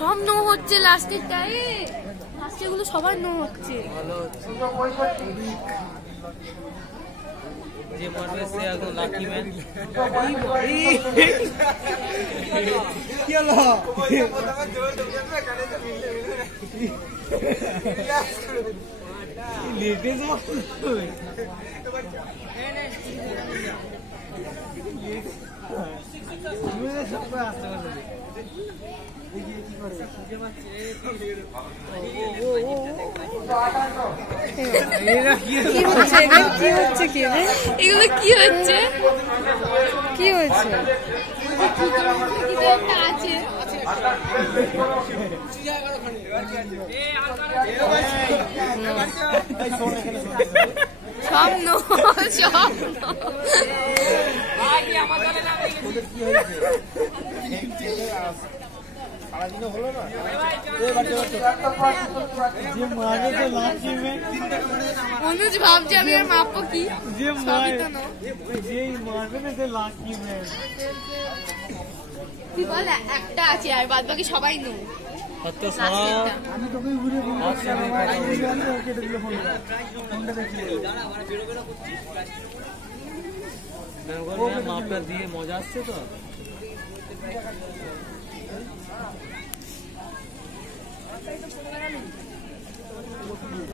সব নো হচ্ছে লাস্টের টাইমে, লাস্টে গুলো সবার নো হচ্ছে। ভালো হচ্ছে, যে মারবে সে একদম লাকি ম্যান। কি হলো? লেটে যাও এগুলো কি হচ্ছে? কি হচ্ছে? আছে সব নো, সব অনুজ ভাবছে আমি আর মাপবো কি, তুই বল একটা আছে আর বাদ বাকি সবাই নো। মাপটা দিয়ে মজা আসছে তো।